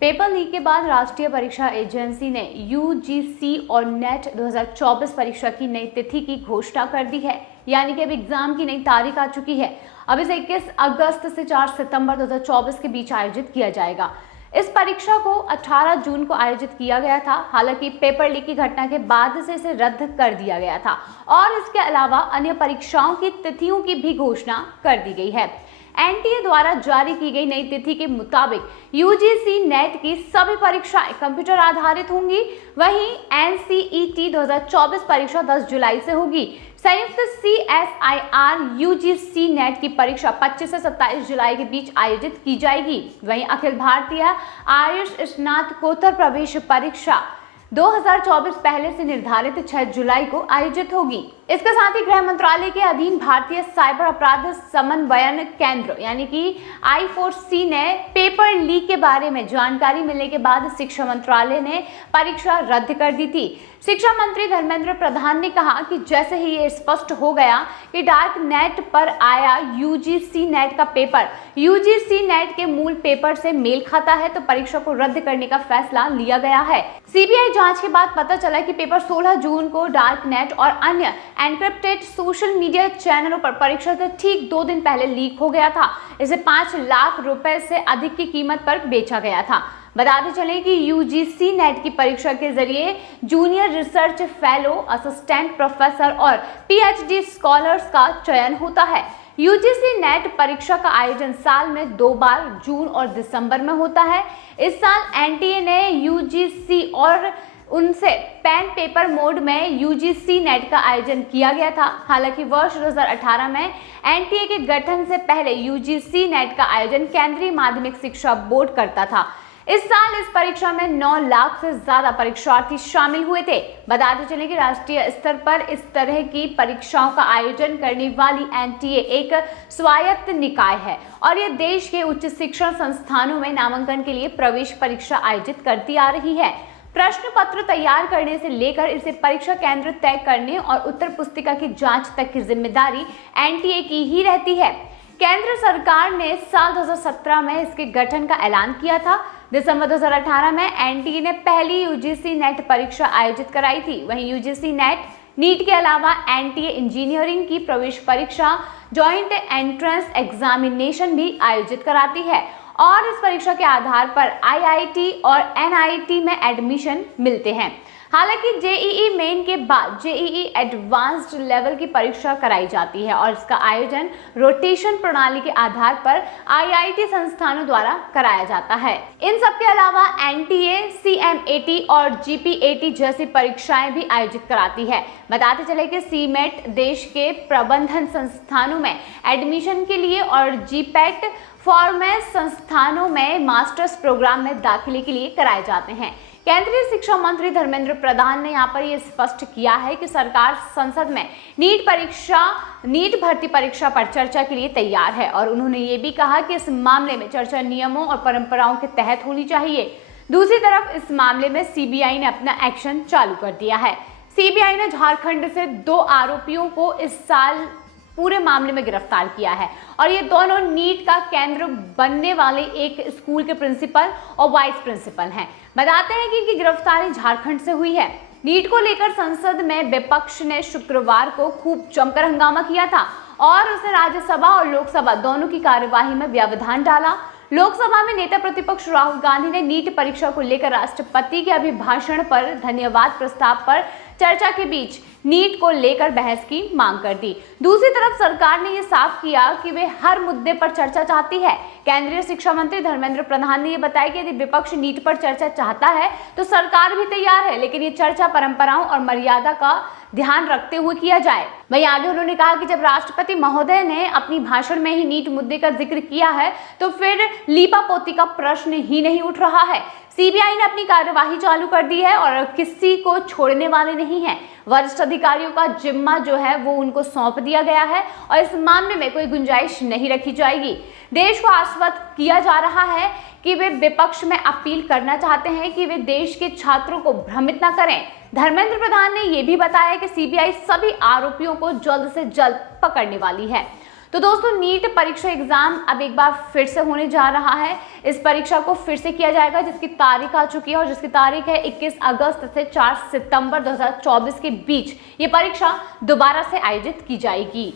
Paper leak के बाद राष्ट्रीय परीक्षा एजेंसी ने यूजीसी और नेट 2024 परीक्षा की नई तिथि की घोषणा कर दी है। यानी कि अब एग्जाम की नई तारीख आ चुकी है। अब इसे 21 अगस्त से 4 सितंबर 2024 के बीच आयोजित किया जाएगा। इस परीक्षा को 18 जून को आयोजित किया गया था। हालांकि पेपर लीक की घटना के बाद से इसे रद्द कर दिया गया था और इसके अलावा अन्य परीक्षाओं की तिथियों की भी घोषणा कर दी गई है। एनटीए द्वारा जारी की गई नई तिथि के मुताबिक यूजीसी नेट की सभी परीक्षाएं कंप्यूटर आधारित होंगी। वहीं एनसीईटी 2024 परीक्षा 10 जुलाई से होगी। संयुक्त सीएसआईआर यूजीसी नेट की परीक्षा 25 से 27 जुलाई के बीच आयोजित की जाएगी। वहीं अखिल भारतीय आयुष स्नातकोत्तर प्रवेश परीक्षा 2024 पहले से निर्धारित 6 जुलाई को आयोजित होगी। इसके साथ ही गृह मंत्रालय के अधीन भारतीय साइबर अपराध समन्वयन केंद्र यानी कि I4C ने पेपर लीक के बारे में जानकारी मिलने के बाद शिक्षा मंत्रालय ने परीक्षा रद्द कर दी थी। शिक्षा मंत्री धर्मेंद्र प्रधान ने कहा कि जैसे ही ये स्पष्ट हो गया कि डार्क नेट पर आया यूजीसी नेट का पेपर यूजीसी नेट के मूल पेपर से मेल खाता है, तो परीक्षा को रद्द करने का फैसला लिया गया है। सीबीआई जांच के बाद पता चला कि पेपर 16 जून को डार्क नेट और अन्य एनक्रिप्टेड सोशल मीडिया चैनलों पर परीक्षा से ठीक 2 दिन पहले लीक हो गया था। इसे 5 लाख रुपए से अधिक की कीमत पर बेचा गया था। बताते चलें कि यूजीसी नेट की परीक्षा के जरिए junior research fellow, assistant professor और पीएचडी स्कॉलर्स का चयन होता है। यूजीसी नेट परीक्षा का आयोजन साल में 2 बार जून और दिसंबर में होता है। इस साल एनटीए ने यूजीसी और उनसे पेन पेपर मोड में यूजीसी नेट का आयोजन किया गया था। हालांकि वर्ष 2018 में एनटीए के गठन से पहले यूजीसी नेट का आयोजन केंद्रीय माध्यमिक शिक्षा बोर्ड करता था। इस साल इस परीक्षा में 9 लाख से ज्यादा परीक्षार्थी शामिल हुए थे। बताते चले कि राष्ट्रीय स्तर पर इस तरह की परीक्षाओं का आयोजन करने वाली एनटीए एक स्वायत्त निकाय है और यह देश के उच्च शिक्षण संस्थानों में नामांकन के लिए प्रवेश परीक्षा आयोजित करती आ रही है। प्रश्न पत्र तैयार करने से लेकर इसे परीक्षा केंद्र तय करने और उत्तर पुस्तिका की जांच तक की जिम्मेदारी एनटीए की ही रहती है। केंद्र सरकार ने साल 2017 में इसके गठन का ऐलान किया था। दिसंबर 2018 में एनटीए ने पहली यूजीसी नेट परीक्षा आयोजित कराई थी। वहीं यूजीसी नीट के अलावा एनटीए इंजीनियरिंग की प्रवेश परीक्षा जॉइंट एंट्रेंस एग्जामिनेशन भी आयोजित कराती है और इस परीक्षा के आधार पर आईआईटी और एनआईटी में एडमिशन मिलते हैं। हालांकि जेईई मेन के बाद जेईई एडवांस्ड लेवल की परीक्षा कराई जाती है और इसका आयोजन रोटेशन प्रणाली के आधार पर आईआईटी संस्थानों द्वारा कराया जाता है। इन सब के अलावा एनटीए सीएमएटी और जीपीएटी जैसी परीक्षाएं भी आयोजित कराती है। बताते चले कि सीमेट देश के प्रबंधन संस्थानों में एडमिशन के लिए और जीपैट फॉर्मेस संस्थानों में मास्टर्स प्रोग्राम में दाखिले के लिए कराए जाते हैं। केंद्रीय शिक्षा मंत्री धर्मेंद्र प्रधान ने यहाँ पर यह स्पष्ट किया है कि सरकार संसद में नीट भर्ती परीक्षा पर चर्चा के लिए तैयार है और उन्होंने ये भी कहा कि इस मामले में चर्चा नियमों और परंपराओं के तहत होनी चाहिए। दूसरी तरफ इस मामले में सीबीआई ने अपना एक्शन चालू कर दिया है। सीबीआई ने झारखंड से 2 आरोपियों को इस साल पूरे मामले में गिरफ्तार किया है और ये दोनों नीट का केंद्र बनने वाले एक स्कूल के प्रिंसिपल और वाइस प्रिंसिपल हैं। बताते हैं कि इनकी गिरफ्तारी झारखंड से हुई है। नीट को लेकर संसद में विपक्ष ने शुक्रवार को खूब जमकर हंगामा किया था और उसने राज्यसभा और लोकसभा दोनों की कार्यवाही में व्यवधान डाला। लोकसभा में नेता प्रतिपक्ष राहुल गांधी ने नीट परीक्षा को लेकर राष्ट्रपति के अभिभाषण पर धन्यवाद प्रस्ताव पर चर्चा के बीच नीट को लेकर बहस की मांग कर दी। दूसरी तरफ सरकार ने यह साफ किया कि वे हर मुद्दे पर चर्चा चाहती है। केंद्रीय शिक्षा मंत्री धर्मेंद्र प्रधान ने यह बताया कि यदि विपक्ष नीट पर चर्चा चाहता है तो सरकार भी तैयार है, लेकिन ये चर्चा परंपराओं और मर्यादा का ध्यान रखते हुए किया जाए। वहीं आगे उन्होंने कहा कि जब राष्ट्रपति महोदय ने अपनी भाषण में ही नीट मुद्दे का जिक्र किया है तो फिर लीपापोती का प्रश्न ही नहीं उठ रहा है। सीबीआई ने अपनी कार्यवाही चालू कर दी है और किसी को छोड़ने वाले नहीं है। वरिष्ठ अधिकारियों का जिम्मा जो है वो उनको सौंप दिया गया है और इस मामले में कोई गुंजाइश नहीं रखी जाएगी। देश को आश्वस्त किया जा रहा है कि वे विपक्ष में अपील करना चाहते हैं कि वे देश के छात्रों को भ्रमित न करें। धर्मेंद्र प्रधान ने यह भी बताया कि सीबीआई सभी आरोपियों को जल्द से जल्द पकड़ने वाली है। तो दोस्तों नीट परीक्षा एग्जाम अब एक बार फिर से होने जा रहा है। इस परीक्षा को फिर से किया जाएगा, जिसकी तारीख आ चुकी है और जिसकी तारीख है 21 अगस्त से 4 सितंबर 2024 के बीच ये परीक्षा दोबारा से आयोजित की जाएगी।